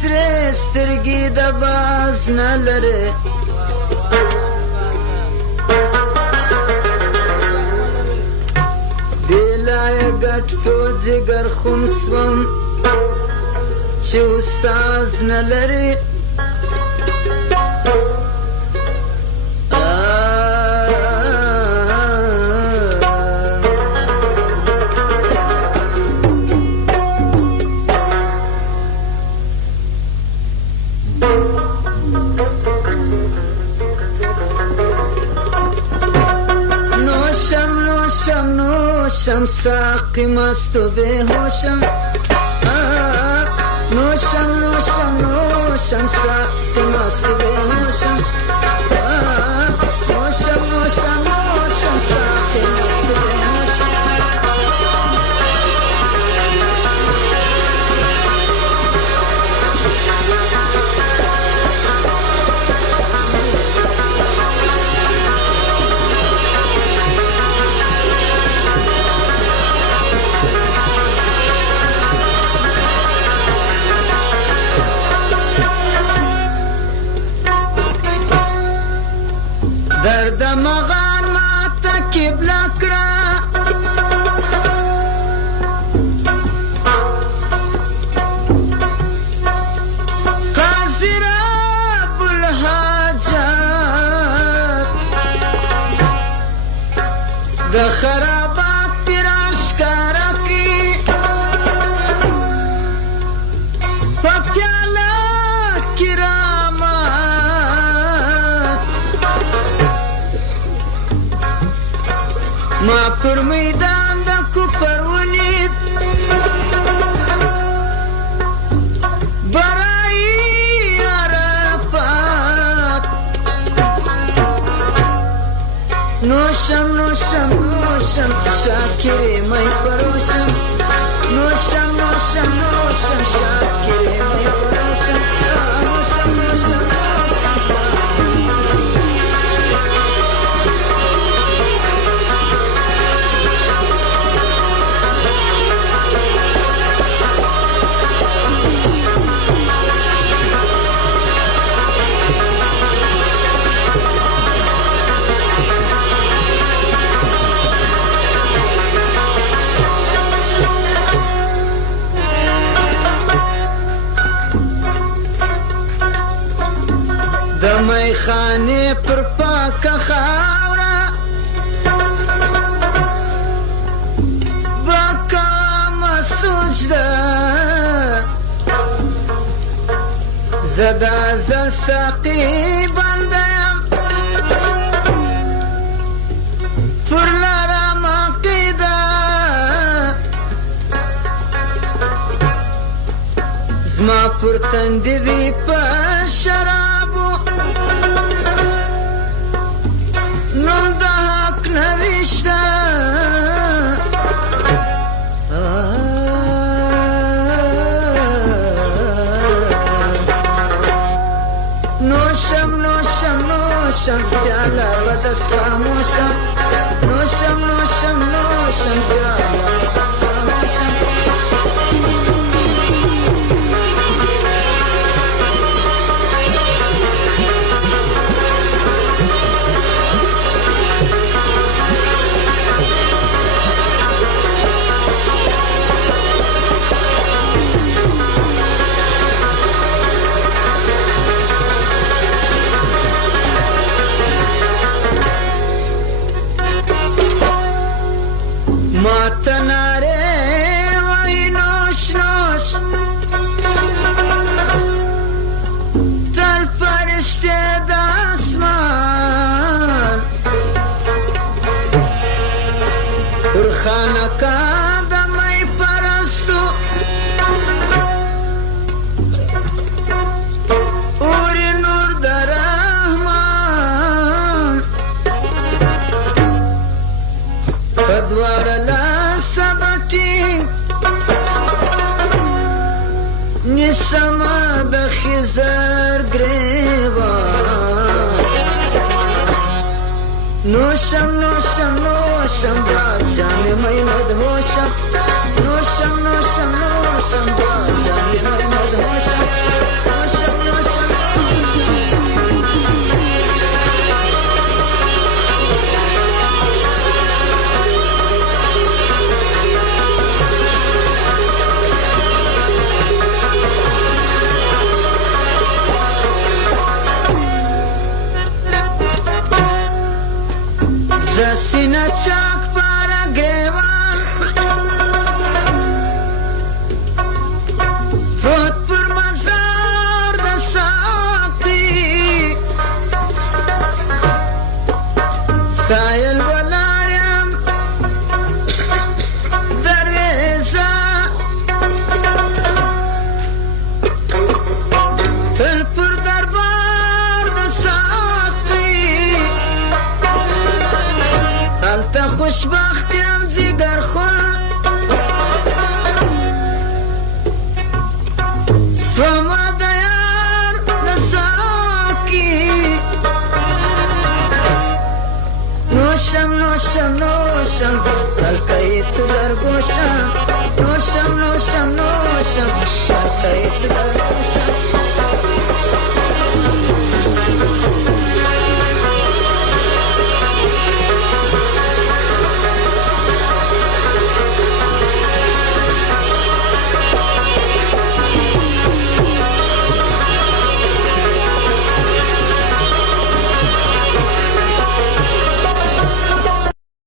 سرې سترګې د باز نه لرې بېلایه ګډ په ځګر خون سوم چې استاز نه لرې نوشم ساقی مست و بیهوشم نوشم ساقی مست و بیهوشم نوشم ساقی مست و بیهوشم درد مغان ماته قبله کړه قاضي رب الحاجات د خرابات پې راښکاره کړي په پیاله کې ما پر میدان د کفر ولید برای عرفات نوشم شاکری می پروشم نوشم شاکری می پروشم نوشم د میخانې پر پاکه خاوره بکامه سجده زه د ازل ساقي بنده یم پر لرم عقیده زما پر تندي وي په شرابو نو د حق نوشته نوشم پیاله به دست خاموشم نوشم پیاله به دست خاموشم ماته نارې وایي نوش تر فرشتې د اسمان پر خانقاه د می پرستو اوري نور د رحمان په دواړه لاسه بټي نیسمه د خزر ګریوان نوشم بیا جان مې مدهوشم نوشم بیا جان مې مدهوشم چاک پارا گیوان روت پر مزار د ساقی سایل ولاریم درویزا تل پر دربار د ساقی التا خوشبختیم زیگر خور سوما دیار دساکی نوشم نوشم نوشم تلقی تو در گوشم نوشم نوشم نوشم تلقی تو در